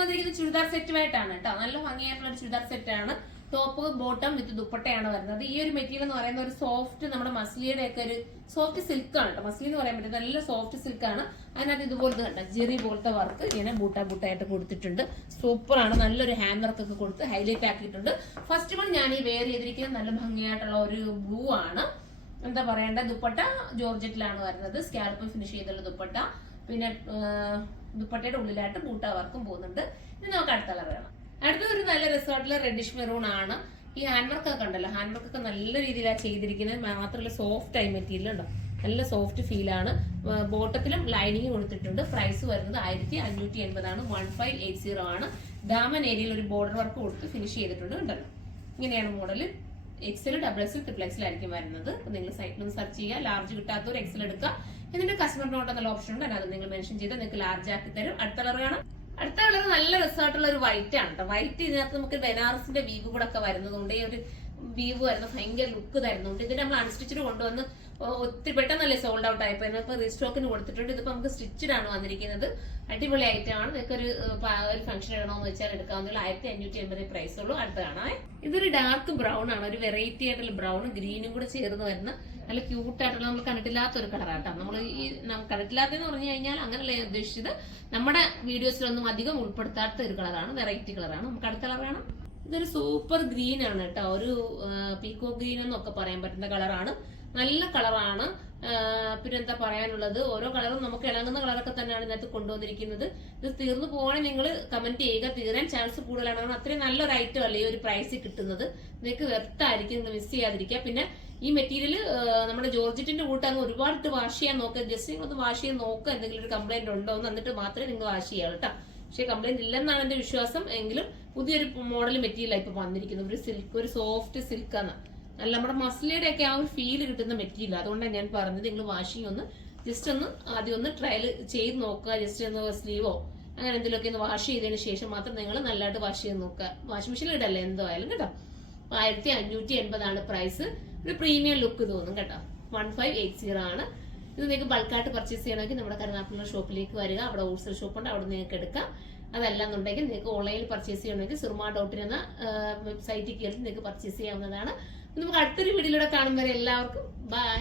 വന്നിരിക്കുന്നത് ചുരിദാർ സെറ്റുമായിട്ടാണ് കേട്ടോ. നല്ല ഭംഗിയായിട്ടുള്ള ഒരു ചുരിദാർ സെറ്റാണ്. ടോപ്പ് ബോട്ടം വിത്ത് ദുപ്പട്ടയാണ് വരുന്നത്. ഈ ഒരു മെറ്റീരിയൽ എന്ന് പറയുന്ന ഒരു സോഫ്റ്റ് നമ്മുടെ മസ്ലിയുടെ ഒക്കെ ഒരു സോഫ്റ്റ് സിൽക്ക് ആണ് കേട്ടോ. മസ്ലി എന്ന് പറയാൻ പറ്റും, നല്ല സോഫ്റ്റ് സിൽക്ക് ആണ്. അതിനകത്ത് ഇതുപോലത്തെ കണ്ട ജെറി പോലത്തെ വർക്ക് ഇങ്ങനെ ബൂട്ടായിട്ട് കൊടുത്തിട്ടുണ്ട്. സൂപ്പറാണ്. നല്ലൊരു ഹാൻഡ് വർക്ക് ഒക്കെ കൊടുത്ത് ഹൈലൈറ്റ് ആക്കിയിട്ടുണ്ട്. ഫസ്റ്റ് വൺ ഞാൻ ഈ വെയർ ചെയ്തിരിക്കുന്നത് നല്ല ഭംഗിയായിട്ടുള്ള ഒരു ബ്ലൂ ആണ്. എന്താ പറയേണ്ട, ദുപ്പട്ട ജോർജറ്റിലാണ് വരുന്നത്. സ്കാൽപ്പ് ഫിനിഷ് ചെയ്തുള്ള ദുപ്പട്ട. പിന്നെ ദുപ്പട്ടയുടെ ഉള്ളിലായിട്ട് ബൂട്ട വർക്കും പോകുന്നുണ്ട്. ഇനി നമുക്ക് അടുത്ത കളർ വേണം. അടുത്തൊരു നല്ല റിസോർട്ടിലെ റെഡിഷ് മെറൂൺ ആണ്. ഈ ഹാൻഡ് വർക്ക് ഒക്കെ ഉണ്ടല്ലോ, ഹാൻഡ് വർക്ക് ഒക്കെ നല്ല രീതിയിലാണ് ചെയ്തിരിക്കുന്നത്. മാത്രമല്ല സോഫ്റ്റ് ആയി മെറ്റീരിയൽ ഉണ്ടോ, നല്ല സോഫ്റ്റ് ഫീൽ ആണ്. ബോട്ടത്തിലും ലൈനിങ് കൊടുത്തിട്ടുണ്ട്. പ്രൈസ് വരുന്നത് 1580 ആണ്. 1580 ആണ്. ദാമൻ ഏരിയയിൽ ഒരു ബോർഡർ വർക്ക് കൊടുത്ത് ഫിനിഷ് ചെയ്തിട്ടുണ്ട്. ഉണ്ടല്ലോ, ഇങ്ങനെയാണ് model. XL, double XL, triple XL ആയിരിക്കും വരുന്നത്. അപ്പൊ നിങ്ങൾ സൈറ്റിൽ നിന്ന് സെർച്ച് ചെയ്യുക. ലാർജ് കിട്ടാത്തവർ എക്സൽ എടുക്കുക. എന്നിട്ട് കസ്റ്റമർ നോട്ട് എന്നുള്ള ഓപ്ഷൻ ഉണ്ട്, അതിനകത്ത് നിങ്ങൾ മെൻഷൻ ചെയ്ത് നിങ്ങൾക്ക് ലാർജ് ആക്കി തരും. അടുത്ത കളർ കാണാം. അടുത്ത കളർ നല്ല റിസൾട്ടുള്ള ഒരു വൈറ്റ് ആണ് കേട്ടോ. വൈറ്റ് ഇതിനകത്ത് നമുക്ക് ബനാറസിന്റെ വീവ് കൂടെ ഒക്കെ വരുന്നതുകൊണ്ട്, ഈ ഒരു വീവ് വരുന്ന ഭയങ്കര ലുക്ക് തരുന്നുണ്ട്. ഇതിന് നമ്മൾ അൺസ്റ്റിച്ചഡ് കൊണ്ടുവന്ന് ഒത്തിരി പെട്ടെന്നല്ലേ സോൾഡ് ഔട്ട് ആയപ്പോ ഇതിനൊക്കെ റീസ്റ്റോക്കിന് കൊടുത്തിട്ടുണ്ട്. ഇതിപ്പോ നമുക്ക് സ്റ്റിച്ചഡ് ആണ് വന്നിരിക്കുന്നത്. അടിപൊളി ഐറ്റം ആണ്. നിങ്ങൾക്ക് ഒരു ഫംഗ്ഷൻ ഇടണമെന്ന് വെച്ചാൽ എടുക്കാവുന്ന 1580 പ്രൈസ് ഉള്ളൂ. അടുത്ത കാണാം. ഇതൊരു ഡാർക്ക് ബ്രൗൺ ആണ്. ഒരു വെറൈറ്റി ആയിട്ടുള്ള ബ്രൗൺ ഗ്രീനും കൂടെ ചേർന്ന് വരുന്ന നല്ല ക്യൂട്ട് ആയിട്ടുള്ള നമ്മൾ കണ്ടിട്ടില്ലാത്ത ഒരു കളറാട്ടോ. നമ്മൾ ഈ കണ്ടിട്ടില്ലാത്തെന്ന് പറഞ്ഞു കഴിഞ്ഞാൽ അങ്ങനെയല്ല ഉദ്ദേശിച്ചത്, നമ്മുടെ വീഡിയോസിലൊന്നും അധികം ഉൾപ്പെടുത്താത്ത ഒരു കളറാണ്. വെറൈറ്റി കളറാണ്. നമുക്ക് അടുത്ത കളർ വേണം. ഇതൊരു സൂപ്പർ ഗ്രീൻ ആണ് കേട്ടോ. ഒരു പീക്കോ ഗ്രീൻ എന്നൊക്കെ പറയാൻ പറ്റുന്ന കളറാണ്. നല്ല കളറാണ്. പിന്നെ എന്താ പറയാനുള്ളത്, ഓരോ കളറും നമുക്ക് ഇളകുന്ന കളറൊക്കെ തന്നെയാണ് ഇതിനകത്ത് കൊണ്ടുവന്നിരിക്കുന്നത്. ഇത് തീർന്നു പോകണേ നിങ്ങൾ കമന്റ് ചെയ്യുക. തീരാൻ ചാൻസ് കൂടുതലാണ്. കാരണം അത്രയും നല്ലൊരു ഐറ്റം അല്ലേ ഈ ഒരു പ്രൈസിൽ കിട്ടുന്നത്. നിങ്ങൾക്ക് വെർത്തായിരിക്കും, നിങ്ങൾ മിസ് ചെയ്യാതിരിക്കുക. പിന്നെ ഈ മെറ്റീരിയൽ നമ്മുടെ ജോർജറ്റിന്റെ കൂട്ട് അങ്ങ് ഒരുപാട് വാഷ് ചെയ്യാൻ നോക്കുക. ജസ്റ്റ് നിങ്ങൾ ഒന്ന് വാഷ് ചെയ്യാൻ നോക്കുക. എന്തെങ്കിലും ഒരു കംപ്ലൈന്റ് ഉണ്ടോ എന്ന്, എന്നിട്ട് മാത്രമേ നിങ്ങൾ വാഷ് ചെയ്യാവൂ കേട്ടോ. പക്ഷെ കംപ്ലൈന്റ് ഇല്ലെന്നാണ് എന്റെ വിശ്വാസം. എങ്കിലും പുതിയൊരു മോഡൽ മെറ്റീരിയൽ ഇപ്പൊ വന്നിരിക്കുന്നത്. ഒരു സിൽക്ക്, ഒരു സോഫ്റ്റ് സിൽക്കാണ്. അല്ല നമ്മുടെ മസ്ലിയുടെ ഒക്കെ ആ ഒരു ഫീൽ കിട്ടുന്ന മെറ്റീരിയൽ. അതുകൊണ്ടാണ് ഞാൻ പറഞ്ഞത് നിങ്ങൾ വാഷിംഗ് ഒന്ന് ജസ്റ്റ് ഒന്ന് ആദ്യം ഒന്ന് ട്രയൽ ചെയ്ത് നോക്കുക. ജസ്റ്റ് ഒന്ന് സ്ലീവോ അങ്ങനെ എന്തെങ്കിലുമൊക്കെ ഒന്ന് വാഷ് ചെയ്തതിന് ശേഷം മാത്രം നിങ്ങൾ നല്ലതായിട്ട് വാഷ് ചെയ്ത് നോക്കുക. വാഷിംഗ് മെഷീനിൽ ഇടല്ലേ എന്തോ ആയാലും കേട്ടോ. 1580 ആണ് പ്രൈസ്. ഒരു പ്രീമിയം ലുക്ക് തോന്നും കേട്ടോ. 1580 ആണ്. ഇത് നിങ്ങൾക്ക് ബൾക്കായിട്ട് പർച്ചേസ് ചെയ്യണമെങ്കിൽ നമ്മുടെ കരുനാഗപ്പള്ളി ഷോപ്പിലേക്ക് വരിക. അവിടെ ഹോൾസെയിൽ ഷോപ്പ് ഉണ്ട്, അവിടെ നിങ്ങൾക്ക് എടുക്കാം. അതല്ലാന്നുണ്ടെങ്കിൽ നിങ്ങൾക്ക് ഓൺലൈനിൽ പർച്ചേസ് ചെയ്യണമെങ്കിൽ surma.in എന്ന വെബ്സൈറ്റിൽ കയറി നിങ്ങൾക്ക് പർച്ചേസ് ചെയ്യാവുന്നതാണ്. നമുക്ക് അടുത്തൊരു വീഡിയോയിലൂടെ കാണും വരെ എല്ലാവർക്കും ബൈ.